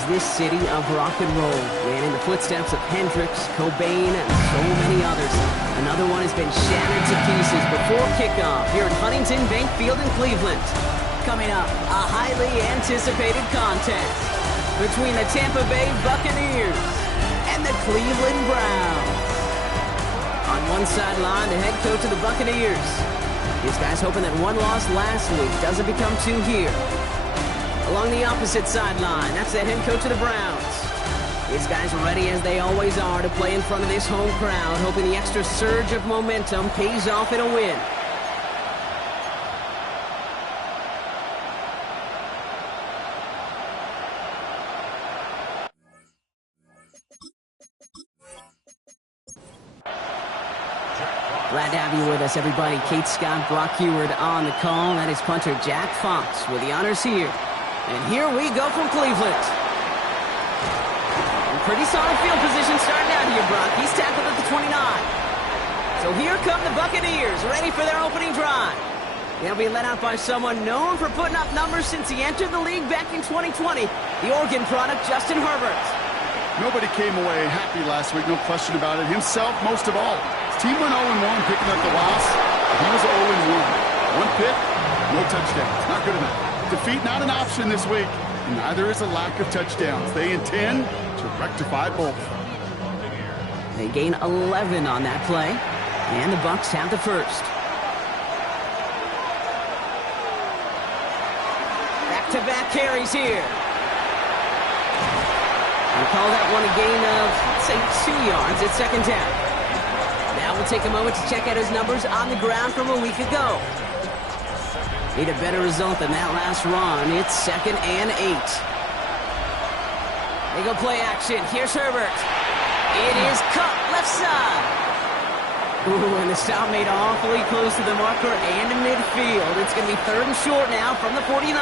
is this city of rock and roll. And in the footsteps of Hendrix, Cobain, and so many others, another one has been shattered to pieces before kickoff here at Huntington Bank Field in Cleveland. Coming up, a highly anticipated contest between the Tampa Bay Buccaneers and the Cleveland Browns. On one sideline, the head coach of the Buccaneers. These guys hoping that one loss last week doesn't become two here. Along the opposite sideline, that's the head coach of the Browns. These guys are ready as they always are to play in front of this home crowd, hoping the extra surge of momentum pays off in a win. Glad to have you with us, everybody. Kate Scott, Brock Heward on the call. That is punter Jack Fox with the honors here. And here we go from Cleveland. Pretty solid field position starting out here, Brock. He's tackled at the 29. So here come the Buccaneers, ready for their opening drive. They'll be led out by someone known for putting up numbers since he entered the league back in 2020, the Oregon product, Justin Herbert. Nobody came away happy last week, no question about it. Himself, most of all. His team went 0-1, picking up the loss. He was 0-1. One pick, no touchdown. Not good enough. Defeat not an option this week. Neither is a lack of touchdowns. They intend to rectify both. They gain 11 on that play, and the Bucs have the first. Back-to-back carries here. We call that one a gain of, let's say, 2 yards at second down. Now we'll take a moment to check out his numbers on the ground from a week ago. Need a better result than that last run. It's 2nd and 8. They go play action. Here's Herbert. It is cut left side. Ooh, and the stop made awfully close to the marker and in midfield. It's going to be 3rd and short now from the 49. Here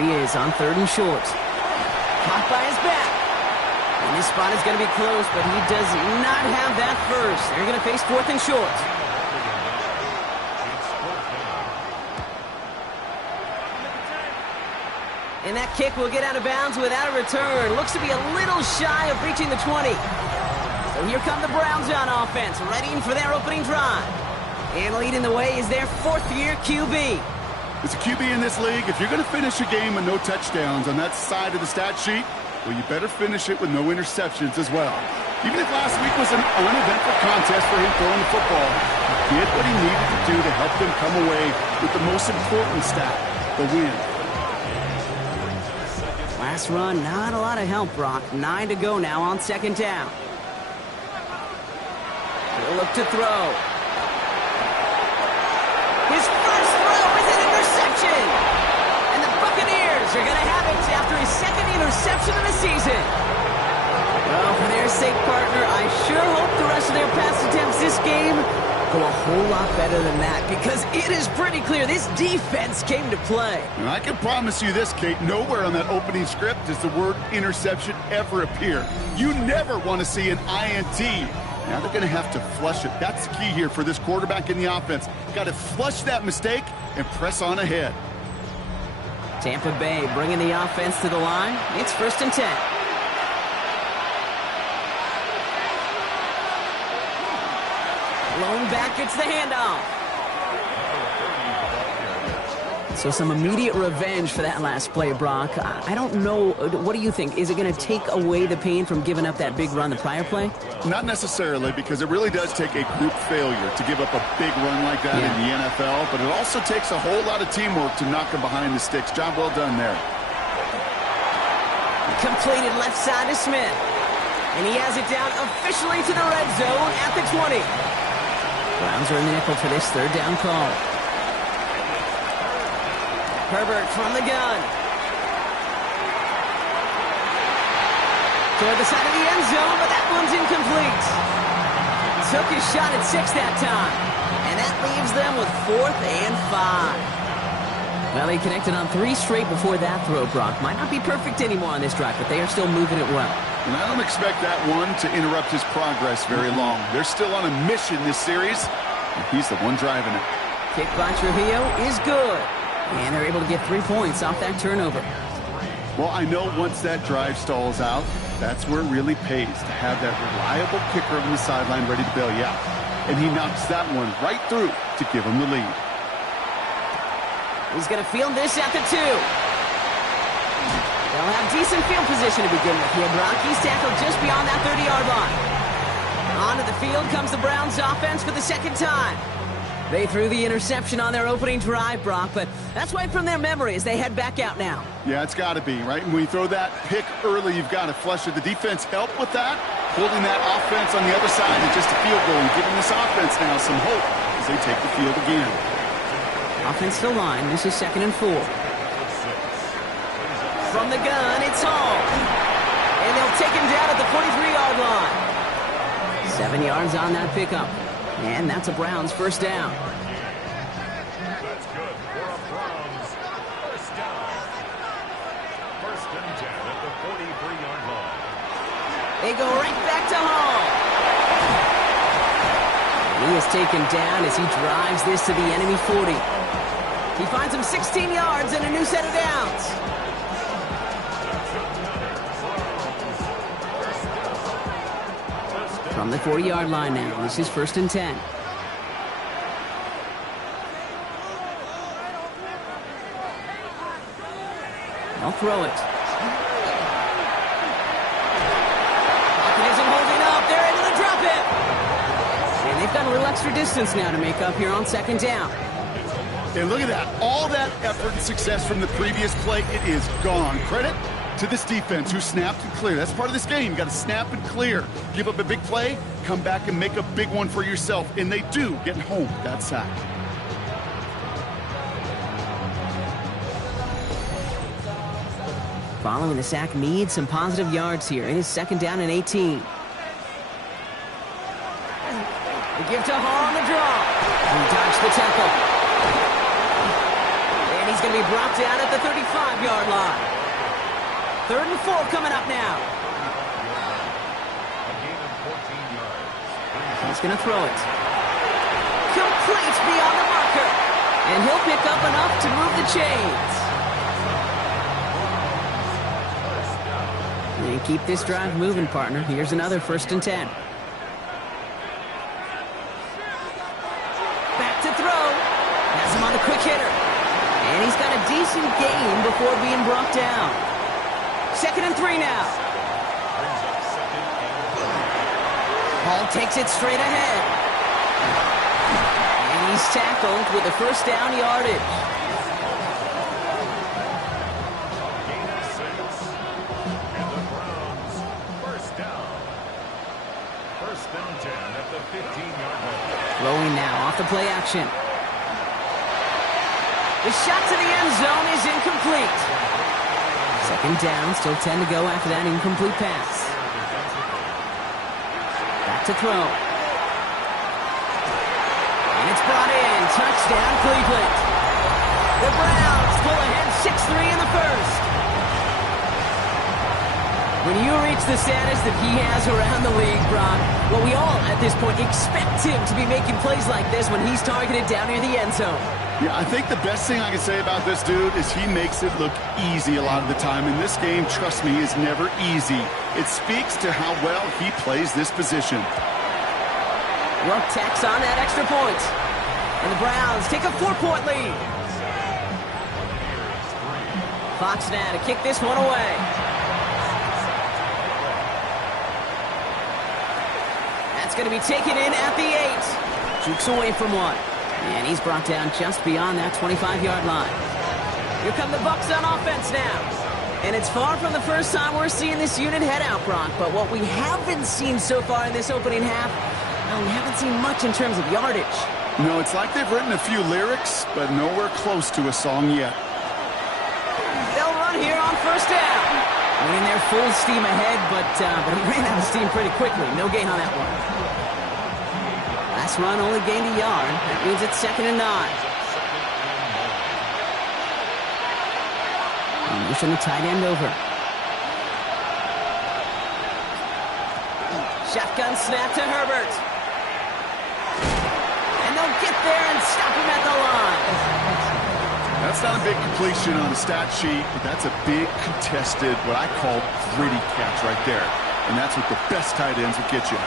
he is on 3rd and short. Caught by his back. And this spot is going to be close, but he does not have that first. They're going to face 4th and short. And that kick will get out of bounds without a return. Looks to be a little shy of reaching the 20. So here come the Browns on offense, readying for their opening drive. And leading the way is their 4th-year QB. As a QB in this league, if you're going to finish a game with no touchdowns on that side of the stat sheet, well, you better finish it with no interceptions as well. Even if last week was an uneventful contest for him throwing the football, he did what he needed to do to help them come away with the most important stat, the win. Last run, not a lot of help, Brock. 9 to go now on 2nd down. He'll look to throw. His first throw is an interception. And the Buccaneers are going to have it after his 2nd interception of the season. Well, for their sake, partner, I sure hope the rest of their pass attempts this game go a whole lot better than that, because it is pretty clear this defense came to play. And I can promise you this, Kate, nowhere on that opening script does the word interception ever appear. You never want to see an INT. Now they're going to have to flush it. That's the key here for this quarterback in the offense. Got to flush that mistake and press on ahead. Tampa Bay bringing the offense to the line. It's 1st and 10. Blown back, it's the handoff. So some immediate revenge for that last play, Brock. I don't know, what do you think? Is it going to take away the pain from giving up that big run the prior play? Not necessarily, because it really does take a group failure to give up a big run like that in the NFL, but it also takes a whole lot of teamwork to knock him behind the sticks. Job well done there. Completed left side to Smith. And he has it down officially to the red zone at the 20. Browns are in the nickel for this 3rd down call. Herbert from the gun. Toward the side of the end zone, but that one's incomplete. Took his shot at 6 that time. And that leaves them with 4th and 5. Well, he connected on 3 straight before that throw, Brock. Might not be perfect anymore on this drive, but they are still moving it well. And I don't expect that one to interrupt his progress very long. They're still on a mission this series, and he's the one driving it. Kick by Trujillo is good. And they're able to get 3 points off that turnover. Well, I know once that drive stalls out, that's where it really pays to have that reliable kicker on the sideline ready to bail you out. And he knocks that one right through to give him the lead. He's going to field this at the 2. They'll have decent field position to begin with here, Brock. He's tackled just beyond that 30-yard line. Onto the field comes the Browns offense for the second time. They threw the interception on their opening drive, Brock, but that's right from their memory as they head back out now. Yeah, it's got to be, right? And when you throw that pick early, you've got to flush it. The defense helped with that, holding that offense on the other side to just a field goal and giving this offense now some hope as they take the field again. Offensive line, this is 2nd and 4. From the gun, it's Hall. And they'll take him down at the 43-yard line. 7 yards on that pickup. And that's a Browns first down. That's good for a Browns first down. 1st and 10 at the 43-yard line. They go right back to Hall. He is taken down as he drives this to the enemy 40. He finds him 16 yards and a new set of downs. From the 40-yard line now, this is 1st and 10. They'll throw it. Pocket isn't holding up. They're able to drop it. And they've got a little extra distance now to make up here on 2nd down. And look at that. All that effort and success from the previous play, it is gone. Credit to this defense who snapped and cleared. That's part of this game. You got to snap and clear. Give up a big play, come back and make a big one for yourself. And they do get home that sack. Following the sack needs some positive yards here. It is 2nd down and 18. They give to Hall on the draw. He dodged the tackle. And he's going to be brought down at the 35-yard line. 3rd and 4 coming up now. He's going to throw it. Complete beyond the marker. And he'll pick up enough to move the chains. And keep this drive moving, partner. Here's another 1st and 10. Back to throw. Has him on the quick hitter. And he's got a decent gain before being brought down. 2nd and 3 now. Hall takes it straight ahead. And he's tackled with the first down yardage. Gain of 6. And the Browns first down. 1st and 10 at the 15-yard line. Throwing now off the play action. The shot to the end zone is incomplete. 2nd down, still 10 to go after that incomplete pass. Back to throw. And it's brought in. Touchdown, Cleveland. The Browns pull ahead 6-3 in the first. When you reach the status that he has around the league, Brock, well, we all at this point expect him to be making plays like this when he's targeted down near the end zone. Yeah, I think the best thing I can say about this dude is he makes it look easy a lot of the time. And this game, trust me, is never easy. It speaks to how well he plays this position. Well, tacks on that extra point. And the Browns take a 4-point lead. Fox now to kick this one away. That's going to be taken in at the 8. Jukes away from one. And he's brought down just beyond that 25-yard line. Here come the Bucs on offense now. And it's far from the first time we're seeing this unit head out, Brock. But what we haven't seen so far in this opening half, well, we haven't seen much in terms of yardage. No, it's like they've written a few lyrics, but nowhere close to a song yet. They'll run here on 1st down. Winning their full steam ahead, but he ran out of steam pretty quickly. No gain on that one. Last run only gained a yard. That means it's 2nd and 9. And motion the tight end over. Shotgun snap to Herbert. And they'll get there and stop him at the line. That's not a big completion on the stat sheet, but that's a big contested, what I call gritty catch right there. And that's what the best tight ends will get you.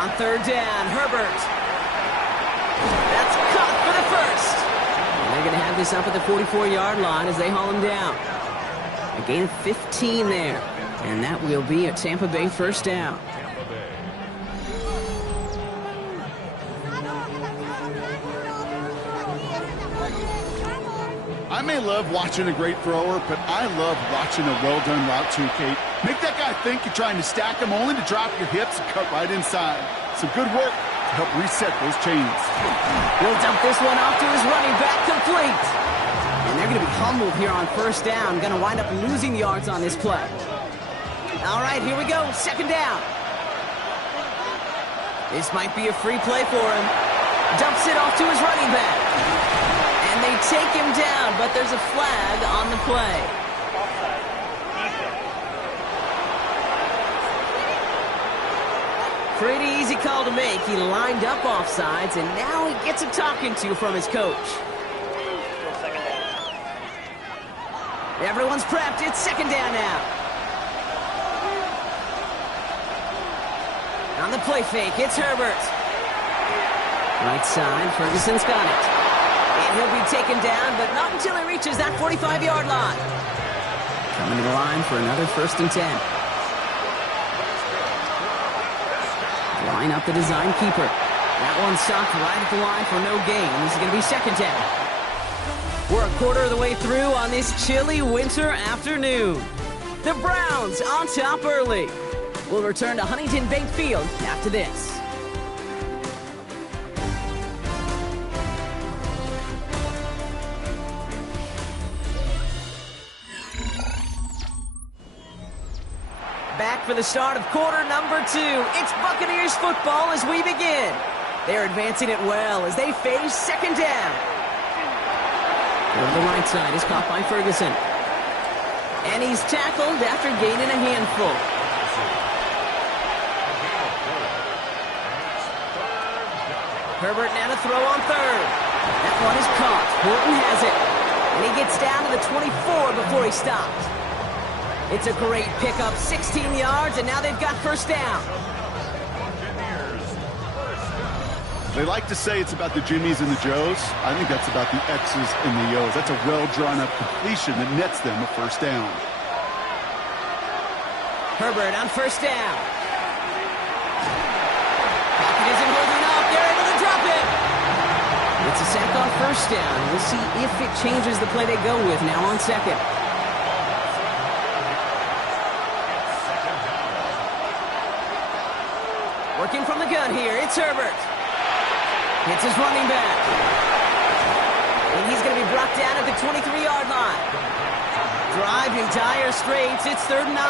On third down, Herbert. That's caught for the first. And they're going to have this up at the 44-yard line as they haul him down. A gain of 15 there. And that will be a Tampa Bay first down. I may love watching a great thrower, but I love watching a well-done route too, Kate. Make that guy think you're trying to stack him only to drop your hips and cut right inside. Some good work to help reset those chains. He'll dump this one off to his running back, complete. And they're going to be humbled here on first down. Going to wind up losing yards on this play. All right, here we go. Second down. This might be a free play for him. Dumps it off to his running back. And they take him down, but there's a flag on the play. Pretty easy call to make. He lined up offsides, and now he gets a talking to from his coach. Everyone's prepped. It's second down now. On the play fake, it's Herbert. Right side, Ferguson's got it. And he'll be taken down, but not until he reaches that 45-yard line. Coming to the line for another 1st and 10. Line up the design keeper. That one stopped right at the line for no gain. This is going to be second down. We're a quarter of the way through on this chilly winter afternoon. The Browns on top early. We'll return to Huntington Bank Field after this. Back for the start of quarter number 2. It's Buccaneers football as we begin. They're advancing it well as they face second down. Over the right side is caught by Ferguson. And he's tackled after gaining a handful. Herbert now to throw on third. That one is caught. Horton has it. And he gets down to the 24 before he stopped. It's a great pickup, 16 yards, and now they've got first down. They like to say it's about the Jimmies and the Joes. I think that's about the X's and the O's. That's a well-drawn-up completion that nets them a first down. Herbert on first down. Pocket isn't holding up. They're able to drop it. It's a sack on first down. We'll see if it changes the play they go with now on second. Working from the gun here, it's Herbert. It's his running back. And he's going to be brought down at the 23-yard line. Driving dire straits, it's 3rd and 9.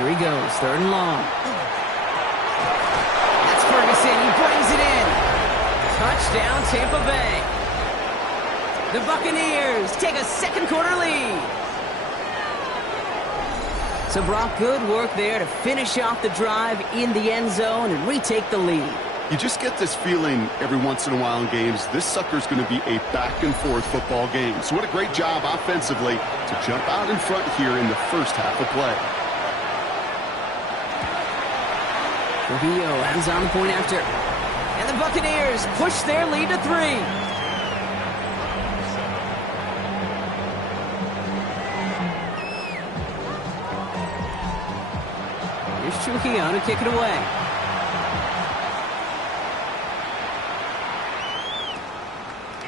Here he goes, 3rd and long. That's Ferguson, he brings it in. Touchdown, Tampa Bay. The Buccaneers take a second quarter lead. So Brock, good work there to finish off the drive in the end zone and retake the lead. You just get this feeling every once in a while in games, this sucker's going to be a back-and-forth football game. So what a great job offensively to jump out in front here in the first half of play. Trujillo hands on the point after. And the Buccaneers push their lead to 3. Here's Trujillo to kick it away.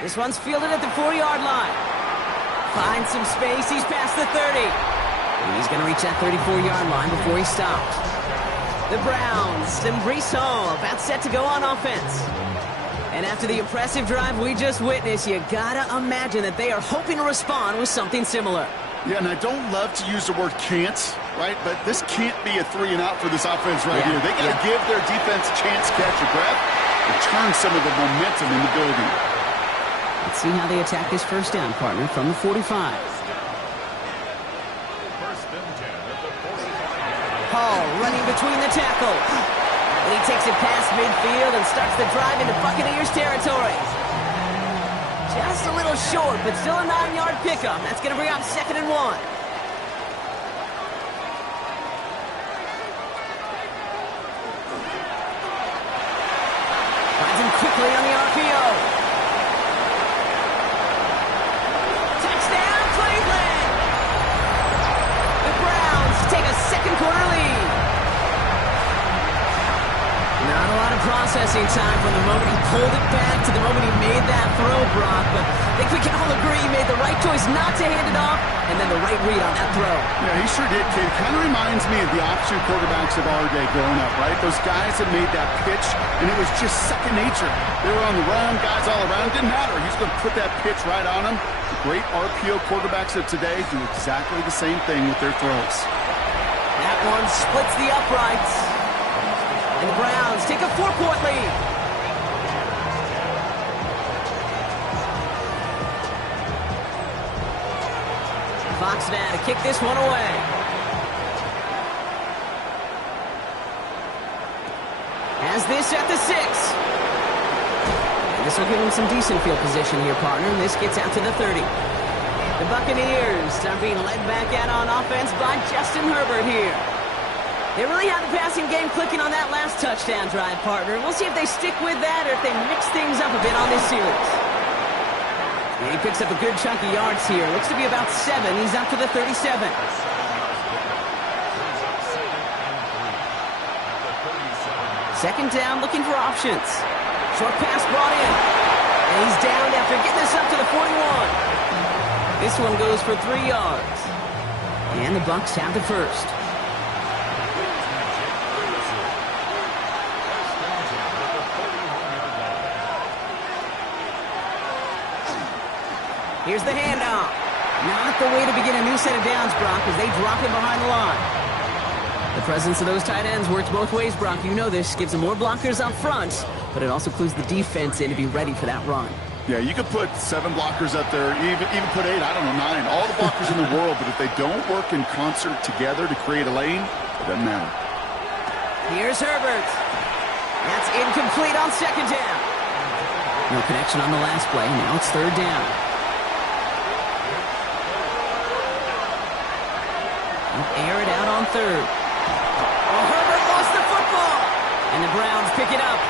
This one's fielded at the 4-yard line. Finds some space. He's past the 30. And he's going to reach that 34-yard line before he stops. The Browns and Breece Hall about set to go on offense. And after the impressive drive we just witnessed, you gotta imagine that they are hoping to respond with something similar. Yeah, and I don't love to use the word can't, right? But this can't be a 3-and-out for this offense right here. They got to give their defense a chance to catch a breath and turn some of the momentum in the building. Let's see how they attack this first down, partner, from the 45. Hall running between the tackles. And he takes it past midfield and starts the drive into Buccaneers territory. Just a little short, but still a 9-yard pickup. That's going to bring up 2nd and 1. Finds him quickly on the RPO. Touchdown, Cleveland! The Browns take a second-quarter lead. Not a lot of processing time from the moment he pulled it back to the moment he made that throw, Brock. But I think we can all agree he made the right choice not to hand it off, and then the right read on that throw. Yeah, he sure did, kid. Kind of reminds me of the option quarterbacks of our day growing up, right? Those guys that made that pitch, and it was just second nature. They were on the run, guys all around. It didn't matter. He's going to put that pitch right on them. The great RPO quarterbacks of today do exactly the same thing with their throws. That one splits the uprights. And the Browns take a 4-point lead. Fox now to kick this one away. Has this at the 6. And this will give him some decent field position here, partner. This gets out to the 30. The Buccaneers are being led back out on offense by Justin Herbert here. They really have the passing game clicking on that last touchdown drive, partner. We'll see if they stick with that or if they mix things up a bit on this series. And he picks up a good chunk of yards here. Looks to be about 7. He's up to the 37. Second down, looking for options. Short pass brought in. And he's down after getting this up to the 41. This one goes for 3 yards. And the Bucs have the first. Here's the handoff. Not the way to begin a new set of downs, Brock, as they drop him behind the line. The presence of those tight ends works both ways, Brock. You know this. Gives them more blockers up front, but it also clues the defense in to be ready for that run. Yeah, you could put 7 blockers up there, even put 8, I don't know, 9. All the blockers in the world, but if they don't work in concert together to create a lane, it doesn't matter. Here's Herbert. That's incomplete on second down. No connection on the last play. Now it's third down. Air it out on third. Oh, Herbert lost the football. And the Browns pick it up.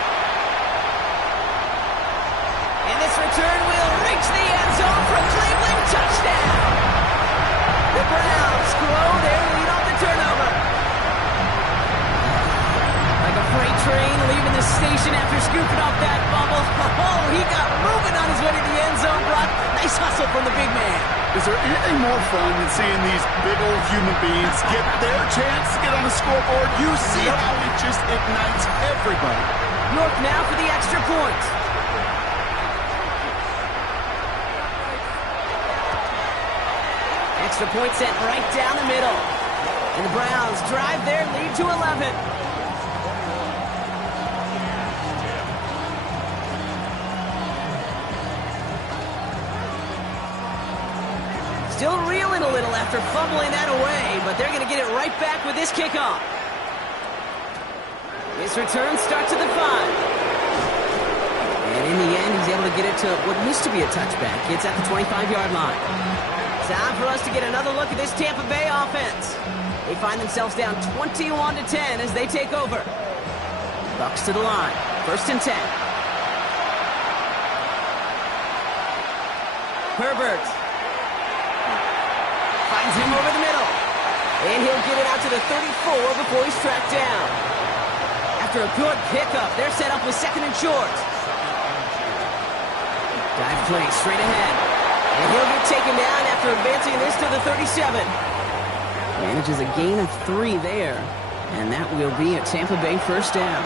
And this return will reach the end zone from Cleveland. Touchdown. The Browns grow their lead off the turnover. Like a freight train leaving the station after scooping off that bubble. Oh, he got moving on his way to the end zone, Brock. Nice hustle from the big man. Is there anything more fun than seeing these big old human beings get their chance to get on the scoreboard? You see how it just ignites everybody. York now for the extra point. Extra point sent right down the middle. And the Browns drive their lead to 11. Still reeling a little after fumbling that away, but they're going to get it right back with this kickoff. This return starts at the 5. And in the end, he's able to get it to what used to be a touchback. It's at the 25-yard line. Time for us to get another look at this Tampa Bay offense. They find themselves down 21-10 as they take over. Bucs to the line. 1st and 10. Herbert. Finds him over the middle. And he'll get it out to the 34 before he's tracked down. After a good pickup, they're set up with 2nd and short. Dive play straight ahead. And he'll get taken down after advancing this to the 37. Manages a gain of 3 there. And that will be a Tampa Bay first down.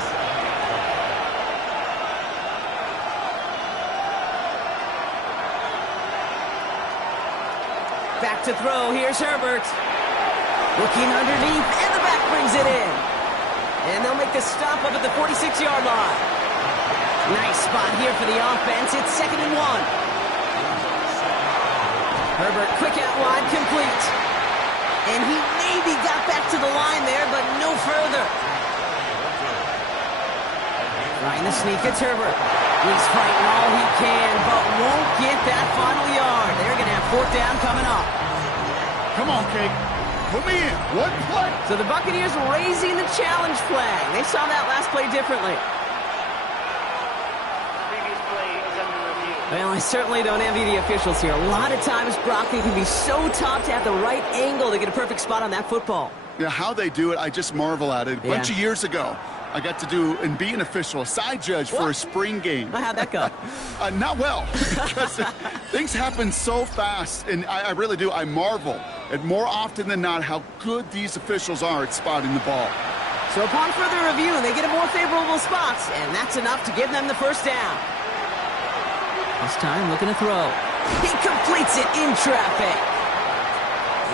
Back to throw. Here's Herbert. Looking underneath, and the back brings it in. And they'll make the stop up at the 46-yard line. Nice spot here for the offense. It's 2nd and 1. Herbert, quick out wide, complete. And he maybe got back to the line there, but no further. Trying to sneak, it's Herbert. He's fighting all he can, but won't get that final yard. They're going to have fourth down coming up. Come on, Cake. Put me in. What play? So the Buccaneers raising the challenge flag. They saw that last play differently. Well, I certainly don't envy the officials here. A lot of times, Brock, they can be so tough to have the right angle to get a perfect spot on that football. Yeah, how they do it, I just marvel at it. A bunch of years ago, I got to do and be an official, a side judge for a spring game. How'd that go? Not well, because things happen so fast, and I really do. I marvel at more often than not how good these officials are at spotting the ball. So upon further review, they get a more favorable spots, and that's enough to give them the first down. This time, looking to throw. He completes it in traffic.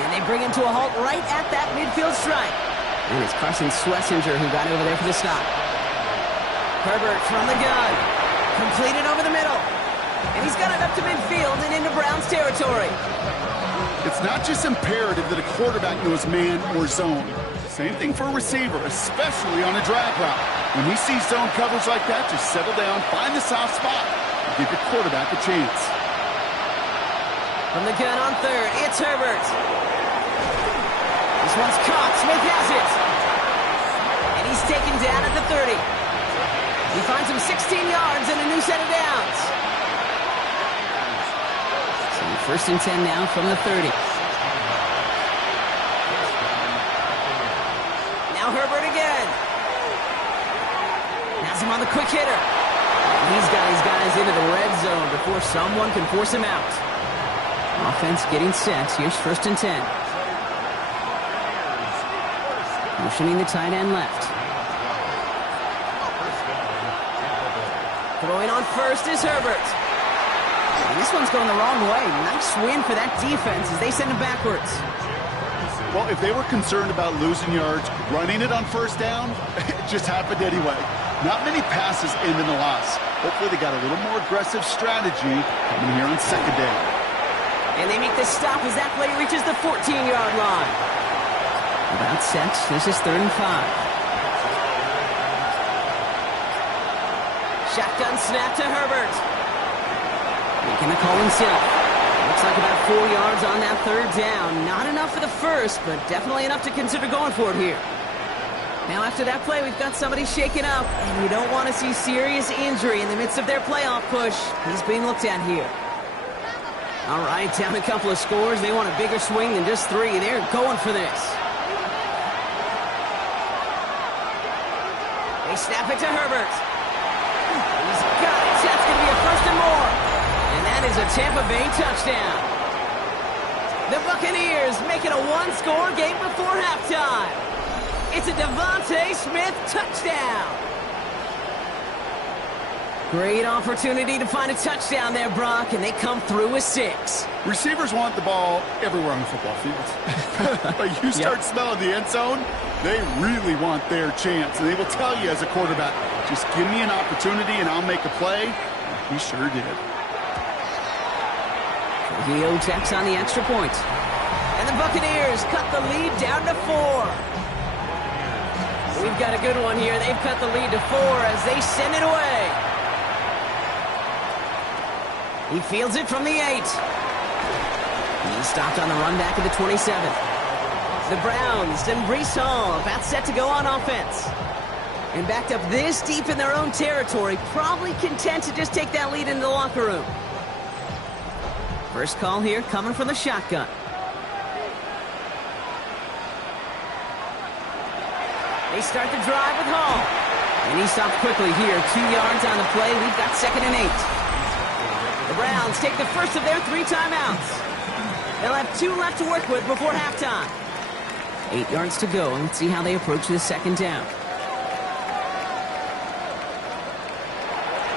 And they bring him to a halt right at that midfield stripe. And it's Carson Schlesinger who got over there for the stop. Herbert from the gun. Completed over the middle. And he's got it up to midfield and into Browns territory. It's not just imperative that a quarterback knows man or zone. Same thing for a receiver, especially on a drag route. When he sees zone coverage like that, just settle down, find the soft spot. Give your quarterback a chance. From the gun on third, it's Herbert. This one's caught. Smith has it. And he's taken down at the 30. He finds him 16 yards and a new set of downs. So first and 10 now from the 30. Now Herbert again. Has him on the quick hitter. He's got his guys into the red zone before someone can force him out. Offense getting set. Here's first and 10. Motioning the tight end left. Throwing on first is Herbert. And this one's going the wrong way. Nice win for that defense as they send him backwards. Well, if they were concerned about losing yards, running it on first down, it just happened anyway. Not many passes end in a loss. Hopefully they got a little more aggressive strategy coming here on second down. And they make the stop as that play reaches the 14-yard line. About set. This is 3rd and 5. Shotgun snap to Herbert. Making the call himself. Looks like about 4 yards on that third down. Not enough for the first, but definitely enough to consider going for it here. Now after that play, we've got somebody shaken up, and you don't want to see serious injury in the midst of their playoff push. He's being looked at here. All right, down a couple of scores. They want a bigger swing than just 3. They're going for this. They snap it to Herbert. He's got it. That's going to be a first and more. And that is a Tampa Bay touchdown. The Buccaneers make it a one-score game before halftime. It's a Devontae Smith touchdown. Great opportunity to find a touchdown there, Brock, and they come through with 6. Receivers want the ball everywhere on the football field. But you start smelling the end zone, they really want their chance. And they will tell you as a quarterback, just give me an opportunity and I'll make a play. He sure did. Gio checks on the extra point. And the Buccaneers cut the lead down to 4. We've got a good one here. They've cut the lead to 4 as they send it away. He fields it from the 8. He's stopped on the run back at the 27. The Browns and Breece Hall about set to go on offense. And backed up this deep in their own territory, probably content to just take that lead into the locker room. First call here coming from the shotgun. They start the drive with Hall. And he stopped quickly here. 2 yards on the play. We've got 2nd and 8. The Browns take the first of their 3 timeouts. They'll have 2 left to work with before halftime. 8 yards to go. Let's see how they approach this 2nd down.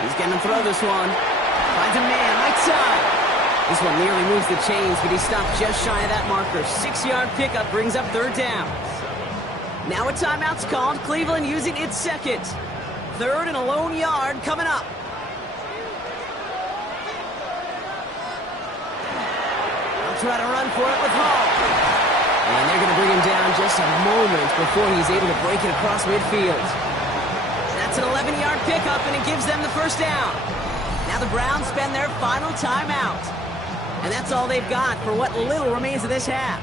He's going to throw this one. Finds a man right side. This one nearly moves the chains, but he stopped just shy of that marker. 6-yard pickup brings up 3rd down. Now a timeout's called. Cleveland using its 2nd. 3rd and a lone yard coming up. They'll try to run for it with Hall. And they're going to bring him down just a moment before he's able to break it across midfield. That's an 11 7-yard pickup, and it gives them the first down. Now the Browns spend their final timeout. And that's all they've got for what little remains of this half.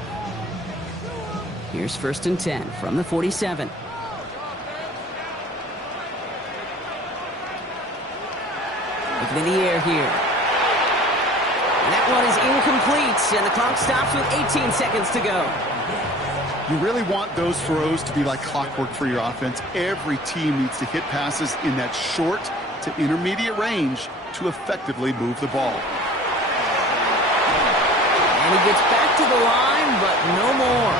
Here's 1st and 10 from the 47. Looking in the air here. And that one is incomplete, and the clock stops with 18 seconds to go. You really want those throws to be like clockwork for your offense. Every team needs to hit passes in that short to intermediate range to effectively move the ball. And he gets back to the line, but no more.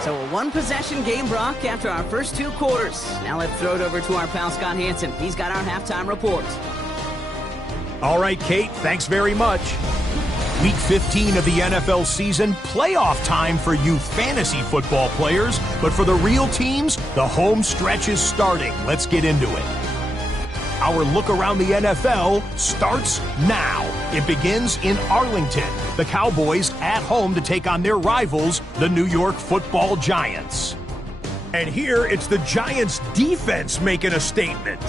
So a one-possession game, Brock, after our first 2 quarters. Now let's throw it over to our pal Scott Hansen. He's got our halftime report. All right, Kate, thanks very much. Week 15 of the NFL season, playoff time for you fantasy football players. But for the real teams, the home stretch is starting. Let's get into it. Our look around the NFL starts now. It begins in Arlington. The Cowboys at home to take on their rivals, the New York Football Giants. And here it's the Giants' defense making a statement.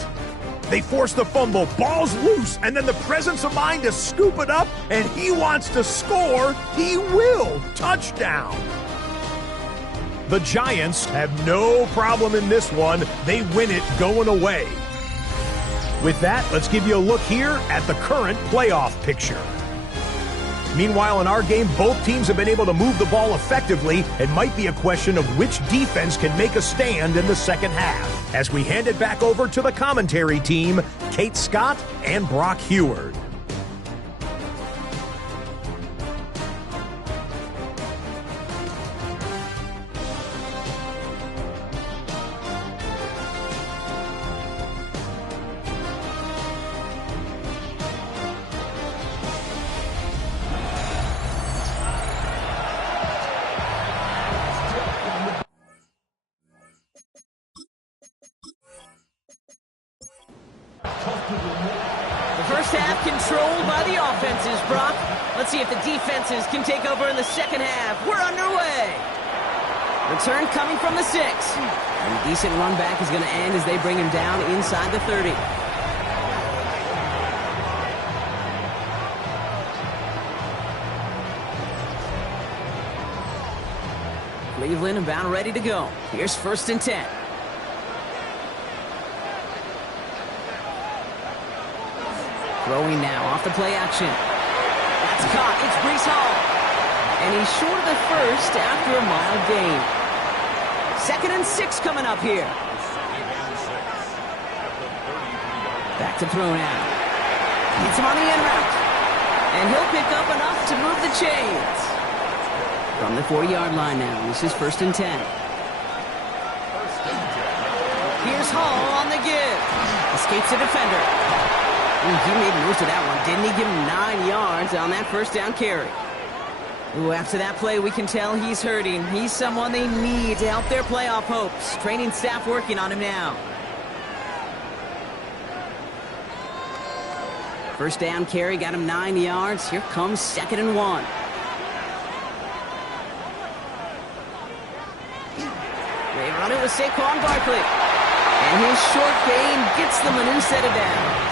They force the fumble, ball's loose, and then the presence of mind to scoop it up, and he wants to score. He will. Touchdown. The Giants have no problem in this one. They win it going away. With that, let's give you a look here at the current playoff picture. Meanwhile, in our game, both teams have been able to move the ball effectively. It might be a question of which defense can make a stand in the second half. As we hand it back over to the commentary team, Kate Scott and Brock Heward. First half controlled by the offenses, Brock. Let's see if the defenses can take over in the second half. We're underway. Return coming from the 6. And a decent run back is going to end as they bring him down inside the 30. Cleveland about ready to go. Here's 1st and 10. Throwing now off the play action. That's caught. It's Breece Hall. And he's short of the first after a mild gain. 2nd and 6 coming up here. Back to throw now. Gets him on the end route. And he'll pick up enough to move the chains. From the 40-yard line now. This is 1st and 10. Here's Hall on the give. Escapes the defender. He made most of that one, didn't he? Give him 9 yards on that first down carry. Ooh, after that play, we can tell he's hurting. He's someone they need to help their playoff hopes. Training staff working on him now. First down carry, got him 9 yards. Here comes 2nd and 1. They run it with Saquon Barkley. And his short gain gets them a new set of downs.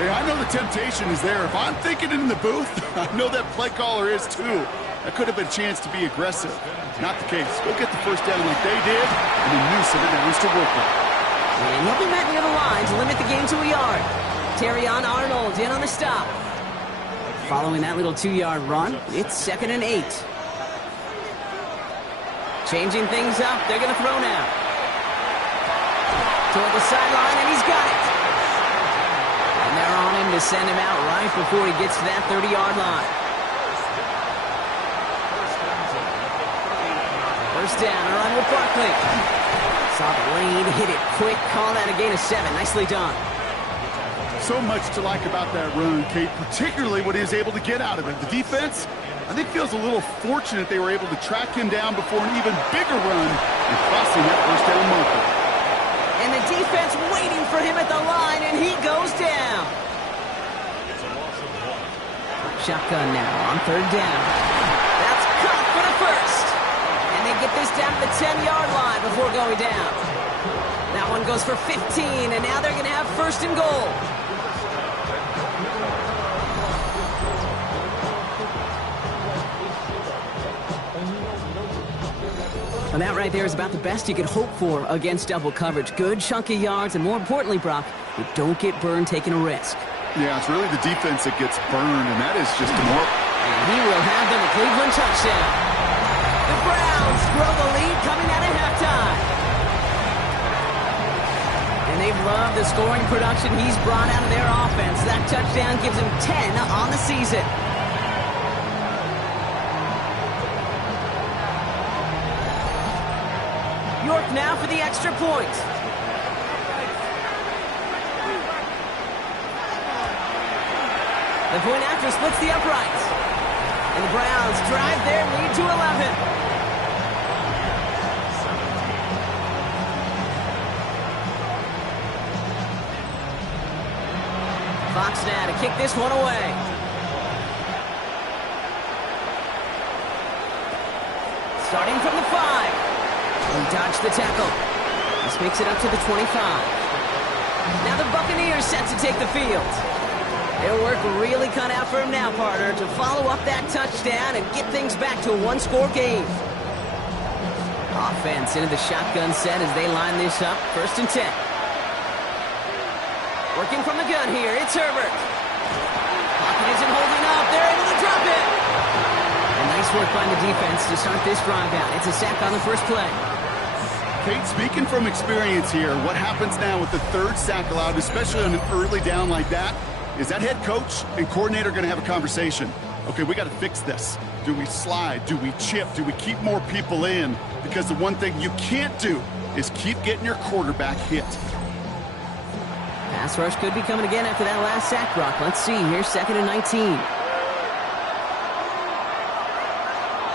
Hey, I know the temptation is there. If I'm thinking in the booth, I know that play caller is too. That could have been a chance to be aggressive. Not the case. Go get the first down like they did, and a new set of downs to work with. And he'll be met near the line to limit the game to a yard. Terrion Arnold in on the stop. Following that little 2-yard run, it's 2nd and 8. Changing things up. They're going to throw now. Toward the sideline, and he's got it. And they're on him to send him out right before he gets to that 30-yard line. First down, a run with Barkley. Saw the lane, hit it quick, call that a gain of 7. Nicely done. So much to like about that run, Kate, particularly what he was able to get out of it. The defense, I think, feels a little fortunate they were able to track him down before an even bigger run and crossing that first down marker. And the defense waiting for him at the line, and he goes down. Shotgun now on 3rd down. That's caught for the first. And they get this down to the 10-yard line before going down. That one goes for 15, and now they're going to have first and goal. And that right there is about the best you could hope for against double coverage. Good chunky yards, and more importantly, Brock, you don't get burned taking a risk. Yeah, it's really the defense that gets burned, and that is just more. And he will have them a Cleveland touchdown. The Browns grow the lead coming out of halftime. And they've loved the scoring production he's brought out of their offense. That touchdown gives them 10 on the season. York now for the extra point. The point after splits the uprights. And the Browns drive their lead to 11. Fox now to kick this one away. Starting from the 5. He dodged the tackle. This makes it up to the 25. Now the Buccaneers set to take the field. Their work really cut out for him now, partner, to follow up that touchdown and get things back to a one-score game. Offense into the shotgun set as they line this up. First and 10. Working from the gun here, it's Herbert. Pocket isn't holding up. They're able to drop it. And nice work by the defense to start this drive out. It's a sack on the first play. Kate, speaking from experience here, what happens now with the third sack allowed, especially on an early down like that, is that head coach and coordinator going to have a conversation? Okay, we got to fix this. Do we slide? Do we chip? Do we keep more people in? Because the one thing you can't do is keep getting your quarterback hit. Pass rush could be coming again after that last sack, Brock. Let's see. Here's 2nd and 19.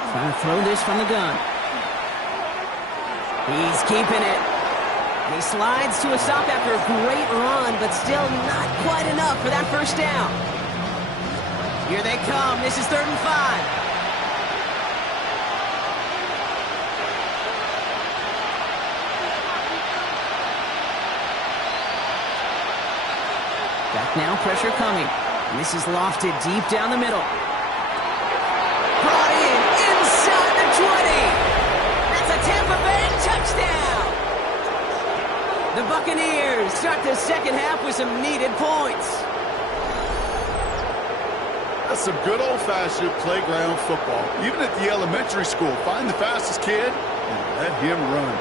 Trying to throw this from the gun. He's keeping it. He slides to a stop after a great run, but still not quite enough for that first down. Here they come. This is 3rd and 5. Back now, pressure coming. And this is lofted deep down the middle. Brought in inside the 20. That's a Tampa Bay touchdown. The Buccaneers start the second half with some needed points. That's some good old-fashioned playground football. Even at the elementary school, find the fastest kid and let him run.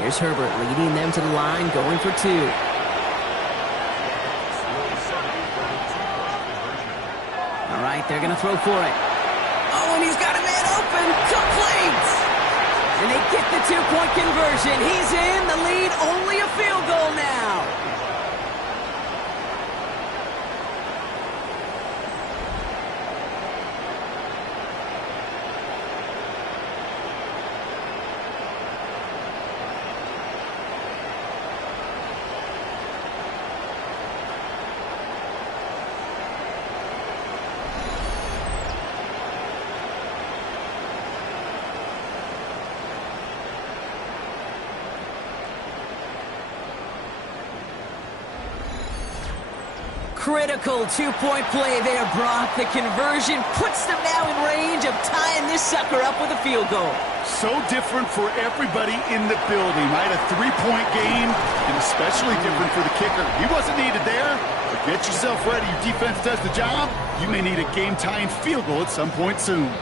Here's Herbert leading them to the line, going for 2. All right, they're going to throw for it. Oh, and he's got a man open. Complete! And they get the 2-point conversion. He's in the lead. Only a field goal now. Critical 2-point play there, Brock. The conversion puts them now in range of tying this sucker up with a field goal. So different for everybody in the building, right? A 3-point game, and especially different for the kicker. He wasn't needed there, but get yourself ready. Your defense does the job. You may need a game-tying field goal at some point soon.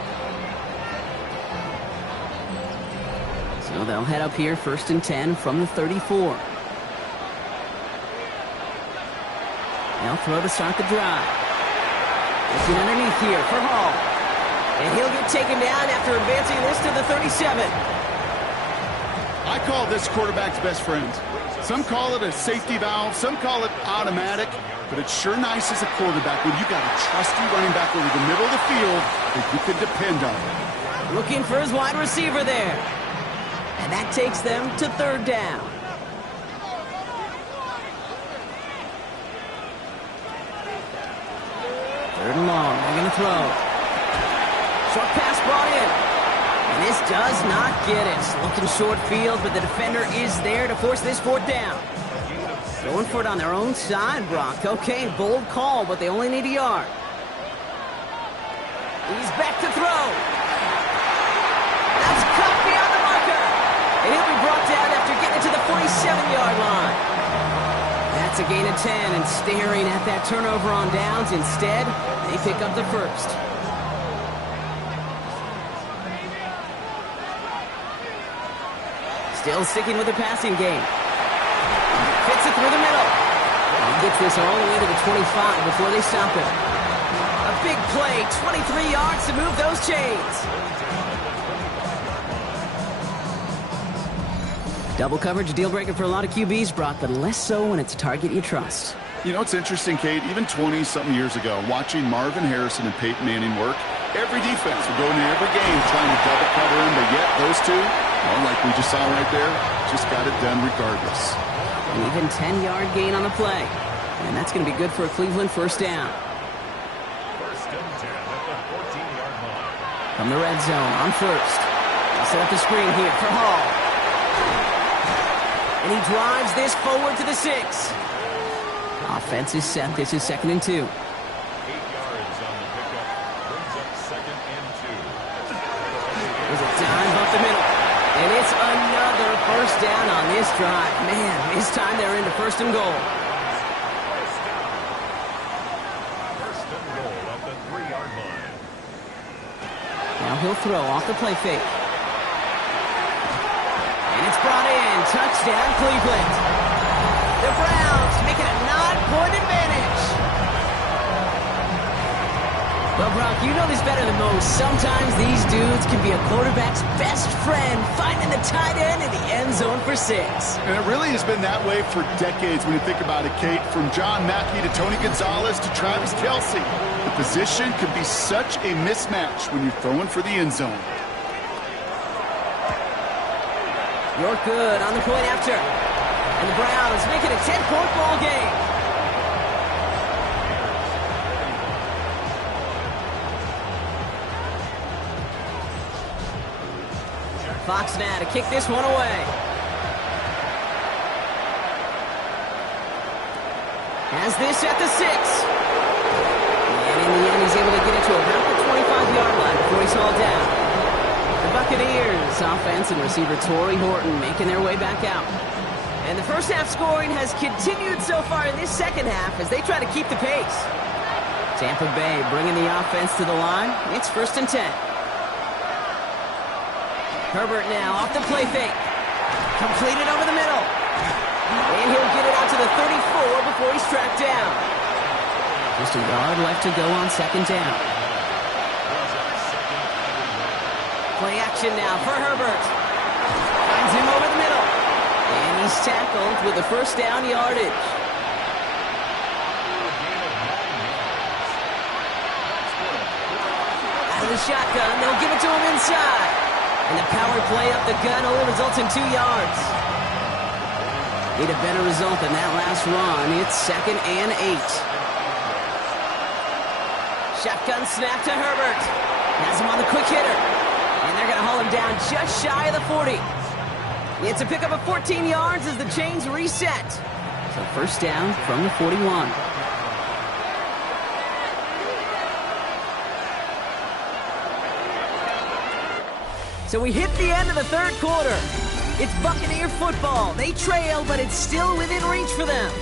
So they'll head up here, 1st and 10 from the 34. They'll throw to start the drive. Looking underneath here for Hall. And he'll get taken down after advancing this to the 37. I call this quarterback's best friend. Some call it a safety valve, some call it automatic, but it's sure nice as a quarterback when you got a trusty running back over the middle of the field that you can depend on. Looking for his wide receiver there. And that takes them to 3rd down. Third and long. They're going to throw. Short pass brought in. And this does not get it. Looking short field, but the defender is there to force this fourth down. Going for it on their own side, Brock. Okay, bold call, but they only need a yard. He's back to throw. That's caught beyond the marker. And he'll be brought down after getting to the 47-yard line. That's a gain of 10, and staring at that turnover on downs. Instead, they pick up the first. Still sticking with the passing game. Fits it through the middle. He gets this all the way to the 25 before they stop him. A big play, 23 yards to move those chains. Double coverage, deal breaker for a lot of QBs, Brock, but less so when it's a target you trust. You know, it's interesting, Kate, even 20-something years ago, watching Marvin Harrison and Peyton Manning work, every defense would go into every game trying to double cover him, but yet those two, well, like we just saw right there, just got it done regardless. An even 10-yard gain on the play. And that's going to be good for a Cleveland first down. First and 10 at the 14-yard line. From the red zone on first. He'll set up the screen here for Hall. And he drives this forward to the 6. Offense is set. This is 2nd and 2. 8 yards on the pickup. Brings up 2nd and 2. There's a dive up the middle. And it's another first down on this drive. Man, this time they're into 1st and goal. First and goal at the 3-yard line. Now he'll throw off the play fake. And it's brought in. Touchdown, Cleveland. The Browns make it a 9-point advantage. Well, Brock, you know this better than most. Sometimes these dudes can be a quarterback's best friend, finding the tight end in the end zone for 6. And it really has been that way for decades when you think about it, Kate. From John Mackey to Tony Gonzalez to Travis Kelce. The position can be such a mismatch when you're throwing for the end zone. You're good on the point after. And the Browns make it a 10-point ball game. Fox now to kick this one away. Has this at the 6. And in the end, he's able to get it to about the 25-yard line before he's hauled down. The Buccaneers, offense and receiver Torrey Horton making their way back out. And the first half scoring has continued so far in this second half as they try to keep the pace. Tampa Bay bringing the offense to the line. It's 1st and 10. Herbert now off the play fake. Completed over the middle. And he'll get it out to the 34 before he's tracked down. Just a yard left to go on 2nd down. Play action now for Herbert. Finds him over the middle. And he's tackled with the first down yardage. Out of the shotgun, they'll give it to him inside. And the power play up the gun only results in 2 yards. Need a better result than that last run. It's 2nd and 8. Shotgun snap to Herbert. Has him on the quick hitter. And they're going to haul him down just shy of the 40. It's a pickup of 14 yards as the chains reset. So first down from the 41. So we hit the end of the 3rd quarter. It's Buccaneer football. They trail, but it's still within reach for them.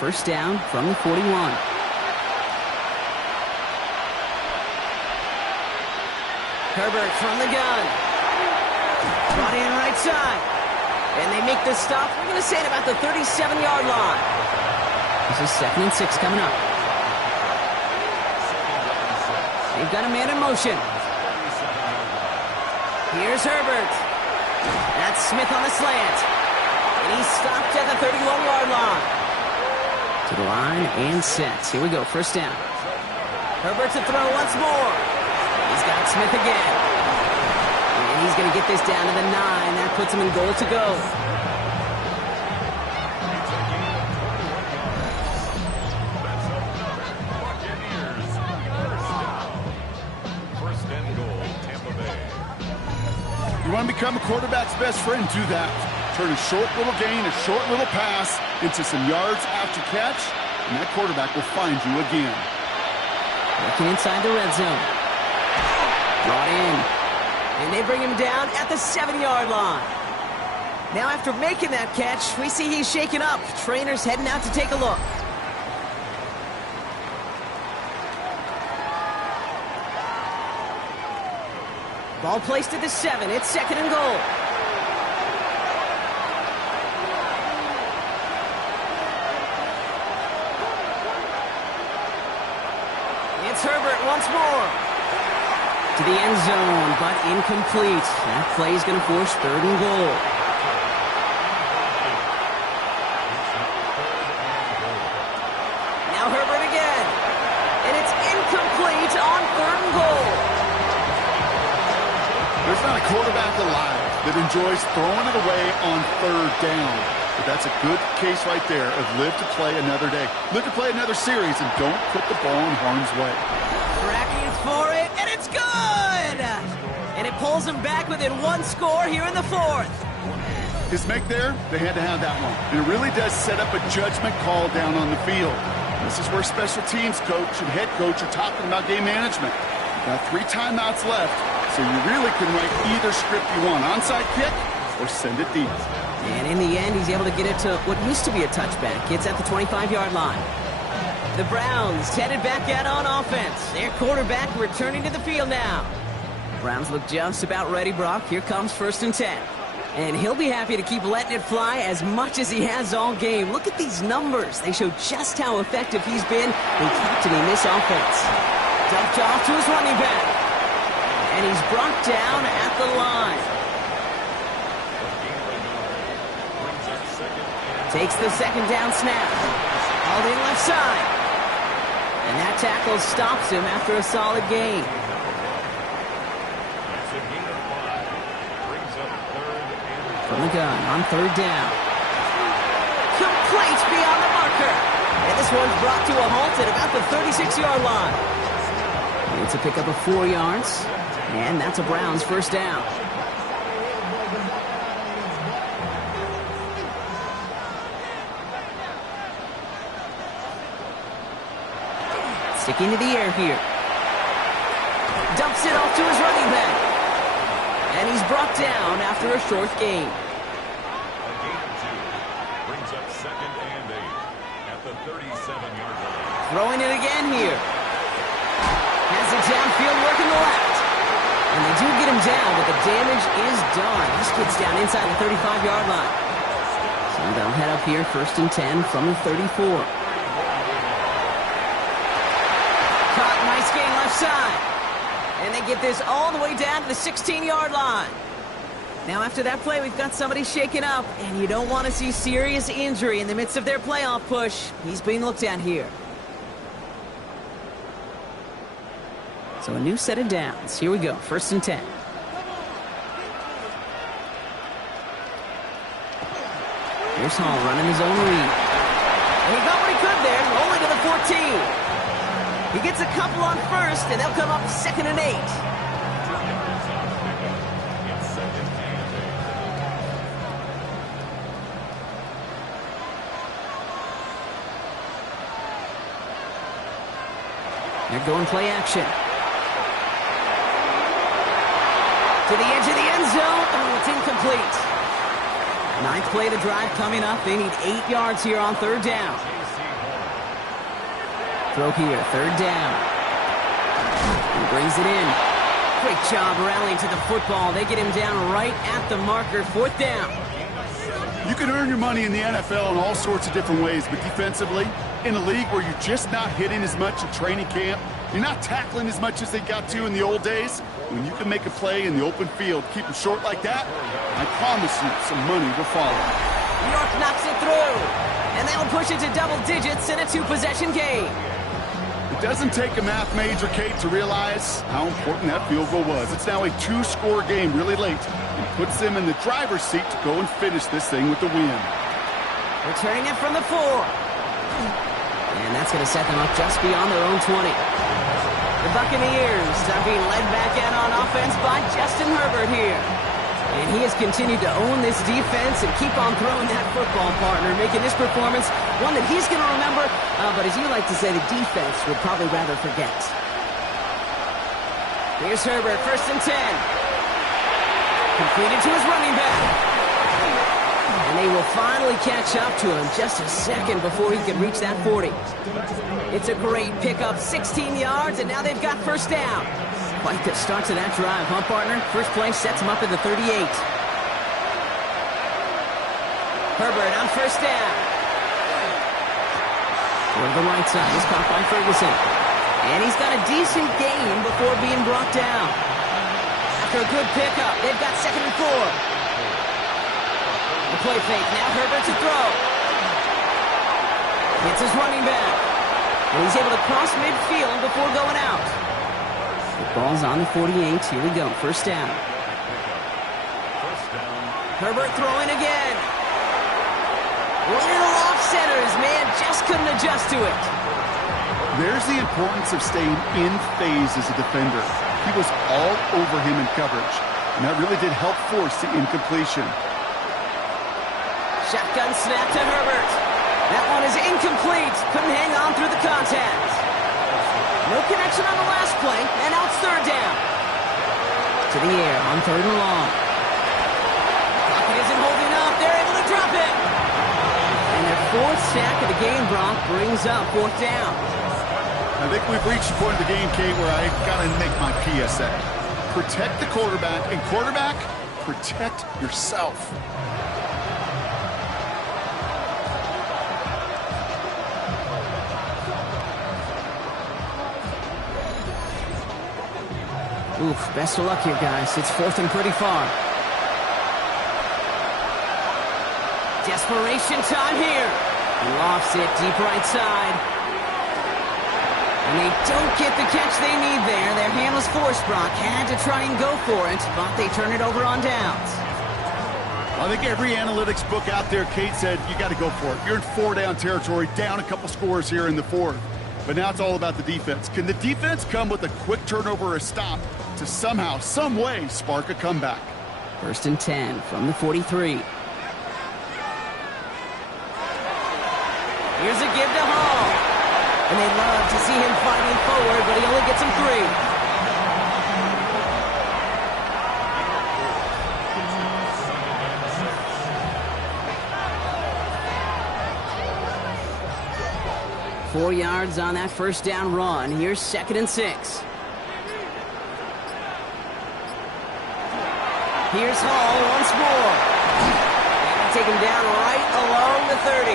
First down from the 41. Herbert from the gun. Brought in right side. And they make the stop. We're going to say at about the 37-yard line. This is 2nd and 6 coming up. They've got a man in motion. Here's Herbert. That's Smith on the slant. And he's stopped at the 31-yard line. To the line and set. Here we go, first down. Herbert to throw once more. He's got Smith again. And he's going to get this down to the 9. That puts him in goal to go. Buccaneers, first down. First and goal, Tampa Bay. You want to become a quarterback's best friend, do that. Turn a short little gain, a short little pass into some yards after catch, and that quarterback will find you again. Working inside the red zone. Brought in. And they bring him down at the 7-yard line. Now after making that catch, we see he's shaken up. Trainer's heading out to take a look. Ball placed at the 7. It's second and goal. It's Herbert once more. To the end zone, but incomplete. That play is going to force third and goal. Now Herbert again. And it's incomplete on third and goal. There's not a quarterback alive that enjoys throwing it away on third down. But that's a good case right there of live to play another day. Live to play another series and don't put the ball in harm's way. Tracking for it, and it's good! And it pulls him back within one score here in the fourth. His make there, they had to have that one. And it really does set up a judgment call down on the field. This is where special teams coach and head coach are talking about game management. You've got 3 timeouts left, so you really can write either script you want. Onside kick or send it deep. And in the end, he's able to get it to what used to be a touchback. It's at the 25-yard line. The Browns headed back out on offense. Their quarterback returning to the field now. Browns look just about ready, Brock. Here comes first and 10. And he'll be happy to keep letting it fly as much as he has all game. Look at these numbers. They show just how effective he's been in captaining this offense. Dumped off to his running back. And he's brought down at the line. Takes the second down snap. Hauled in left side. And that tackle stops him after a solid gain. From the gun on third down. Complete beyond the marker. And this one's brought to a halt at about the 36-yard line. It's a pickup of 4 yards. And that's a Browns first down. Sticking to the air here. Dumps it off to his running back. And he's brought down after a short gain. A gain of 2 brings up second and 8 at the 37-yard line. Throwing it again here. Has it downfield working the left. And they do get him down, but the damage is done. This kid's down inside the 35-yard line. So they'll head up here first and 10 from the 34. Caught, nice gain left side. And they get this all the way down to the 16-yard line. Now after that play, we've got somebody shaken up, and you don't want to see serious injury in the midst of their playoff push. He's being looked at here. So a new set of downs. Here we go, first and 10. Here's Hall running his own read. And he got what he could there, only to the 14. He gets a couple on first, and they'll come up second and 8. They're going play action. To the edge of the end zone. Oh, it's incomplete. 9th play of the drive coming up. They need 8 yards here on third down. Throw here, third down. He brings it in. Great job rallying to the football. They get him down right at the marker, fourth down. You can earn your money in the NFL in all sorts of different ways, but defensively, in a league where you're just not hitting as much in training camp, you're not tackling as much as they got to in the old days, When you can make a play in the open field, keep them short like that, I promise you some money will follow. New York knocks it through, and they'll push it to double digits in a 2-possession game. It doesn't take a math major, Kate, to realize how important that field goal was. It's now a 2-score game really late and puts them in the driver's seat to go and finish this thing with the win. Returning it from the 4. And that's going to set them up just beyond their own 20. The Buccaneers are being led back out on offense by Justin Herbert here. And he has continued to own this defense and keep on throwing that football, partner, making this performance one that he's going to remember, but as you like to say, the defense would probably rather forget. Here's Herbert, 1st and 10. Completed to his running back. And they will finally catch up to him just a second before he can reach that 40. It's a great pickup, 16 yards, and now they've got 1st down. Quite the start to that drive, huh, partner? First play sets him up at the 38. Herbert on 1st down. Over the right side, is caught by Ferguson. And he's got a decent gain before being brought down. After a good pickup, they've got 2nd and 4. The play fake, now Herbert to throw. Hits his running back. And he's able to cross midfield before going out. The ball's on the 48. Here we go. 1st down. Herbert throwing again. Little off center. His man just couldn't adjust to it. There's the importance of staying in phase as a defender. He was all over him in coverage, and that really did help force the incompletion. Shotgun snap to Herbert. That one is incomplete. Couldn't hang on through the contact. No connection on the last play, and now it's 3rd down. To the air on 3rd and long. Pocket isn't holding up. They're able to drop it. And their 4th sack of the game, Brock, brings up 4th down. I think we've reached the point of the game, Kate, where I got to make my PSA. Protect the quarterback, and quarterback, protect yourself. Oof, best of luck here, guys. It's 4th and pretty far. Desperation time here. He lofts it deep right side. And they don't get the catch they need there. Their hand was forced, Brock. Had to try and go for it, but they turn it over on downs. I think every analytics book out there, Kate, said you got to go for it. You're in 4-down territory, down a couple scores here in the 4th. But now it's all about the defense. Can the defense come with a quick turnover or a stop to somehow, some way, spark a comeback? 1st and 10 from the 43. Here's a give to Hall. And they love to see him fighting forward, but he only gets him 3. Four yards on that 1st down run. Here's 2nd and 6. Here's Hall once more. And take him down right along the 30.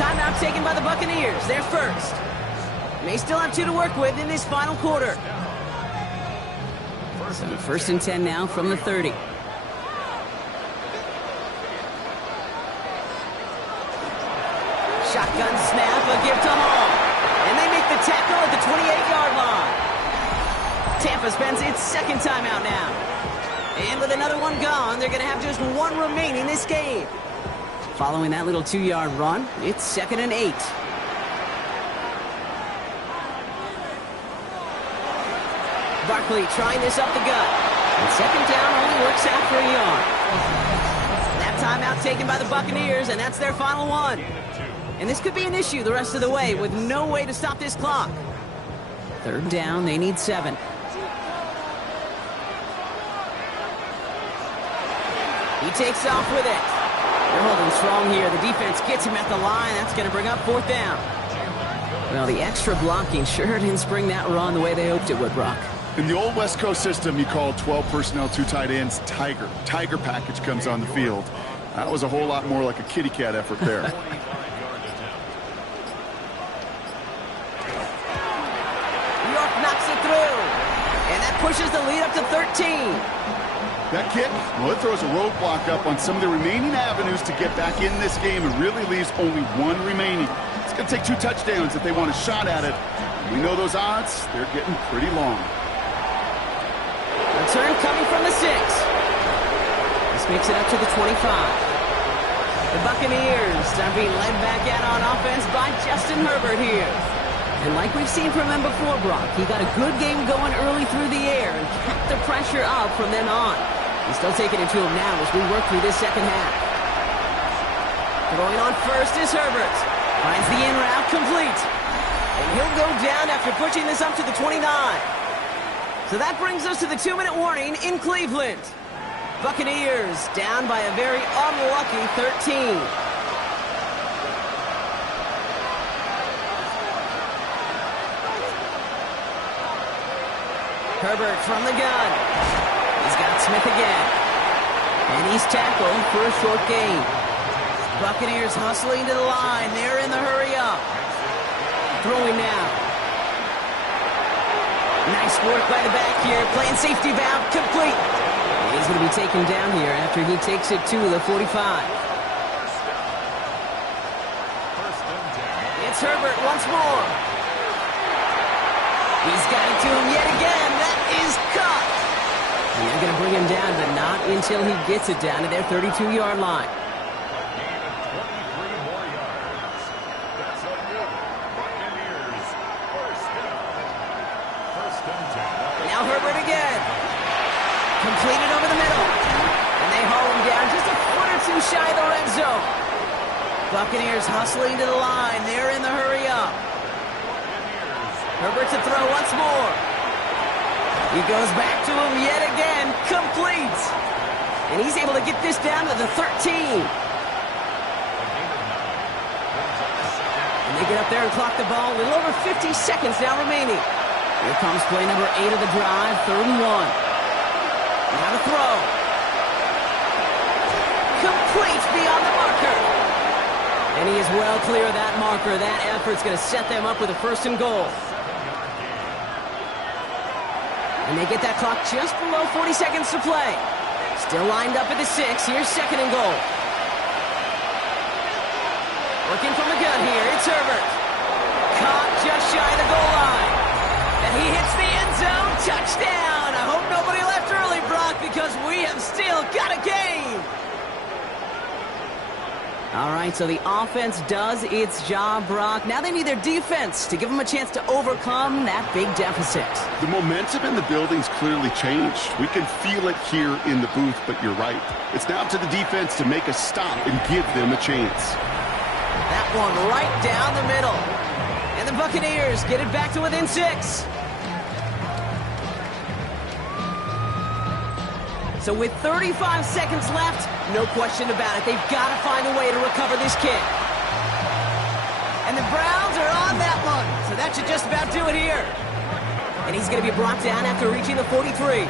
Timeout taken by the Buccaneers. They're 1st. And they still have 2 to work with in this final quarter. So 1st and 10 now from the 30. Shotgun snap, a give to Hall. And they make the tackle at the 28-yard line. Tampa spends its 2nd timeout now. And with another one gone, they're going to have just 1 remaining this game. Following that little 2-yard run, it's 2nd and 8. Barkley trying this up the gut. And 2nd down only works out for a yard. That timeout taken by the Buccaneers, and that's their final one. And this could be an issue the rest of the way with no way to stop this clock. 3rd down, they need 7. He takes off with it. They're holding strong here. The defense gets him at the line. That's going to bring up 4th down. Well, the extra blocking sure didn't spring that run the way they hoped it would, Brock. In the old West Coast system, you call 12 personnel, 2 tight ends, Tiger. Tiger package comes on the field. That was a whole lot more like a kitty cat effort there. Knocks it through. And that pushes the lead up to 13. That kick, well, it throws a roadblock up on some of the remaining avenues to get back in this game and really leaves only one remaining. It's going to take 2 touchdowns if they want a shot at it. We know those odds, they're getting pretty long. Return coming from the 6. This makes it up to the 25. The Buccaneers are being led back out on offense by Justin Herbert here. And like we've seen from him before, Brock, he got a good game going early through the air and kept the pressure up from then on. He's still taking it to him now as we work through this second half. Throwing on first is Herbert. Finds the in route complete. And he'll go down after pushing this up to the 29. So that brings us to the 2-minute warning in Cleveland. Buccaneers down by a very unlucky 13. Herbert from the gun. He's got Smith again. And he's tackled for a short gain. Buccaneers hustling to the line. They're in the hurry up. Throwing now. Nice work by the back here. Playing safety valve complete. He's going to be taken down here after he takes it to the 45. It's Herbert once more. He's got it to him yet again. That is caught. And they're going to bring him down, but not until he gets it down to their 32-yard line. Now Herbert again. Completed over the middle. And they haul him down just a foot or two shy of the red zone. Buccaneers hustling to the line. They're in the hurry up. Herbert to throw once more. He goes back to him yet again. Complete. And he's able to get this down to the 13. And they get up there and clock the ball. A little over 50 seconds now remaining. Here comes play number 8 of the drive, 3rd and 1. Now to throw. Complete beyond the marker. And he is well clear of that marker. That effort's going to set them up with a 1st and goal. And they get that clock just below 40 seconds to play. Still lined up at the 6. Here's 2nd and goal. Working from the gun here. It's Herbert. Caught just shy of the goal line. And he hits the end zone. Touchdown. I hope nobody left early, Brock, because we have still got a game. All right, so the offense does its job, Brock. Now they need their defense to give them a chance to overcome that big deficit. The momentum in the building's clearly changed. We can feel it here in the booth, but you're right. It's now up to the defense to make a stop and give them a chance. That one right down the middle. And the Buccaneers get it back to within 6. So with 35 seconds left, no question about it. They've got to find a way to recover this kick. And the Browns are on that one. So that should just about do it here. And he's going to be brought down after reaching the 43.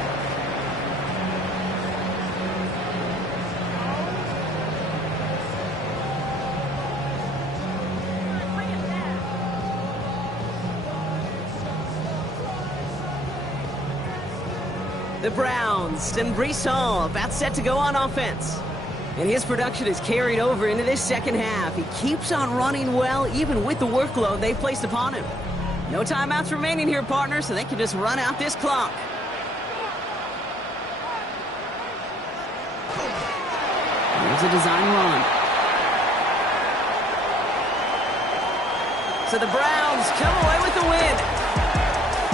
The Browns and Breece Hall about set to go on offense. And his production is carried over into this second half. He keeps on running well, even with the workload they've placed upon him. No timeouts remaining here, partner, so they can just run out this clock. Here's a design run. So the Browns come away with the win.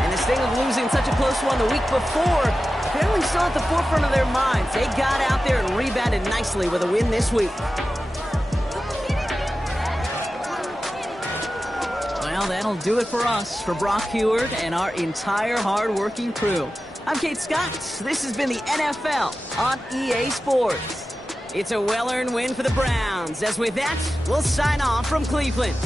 And this thing of losing such a close one the week before, apparently still at the forefront of their minds. They got out there and rebounded nicely with a win this week. Well, that'll do it for us, for Brock Heward and our entire hard-working crew. I'm Kate Scott. This has been the NFL on EA Sports. It's a well-earned win for the Browns. As with that, we'll sign off from Cleveland.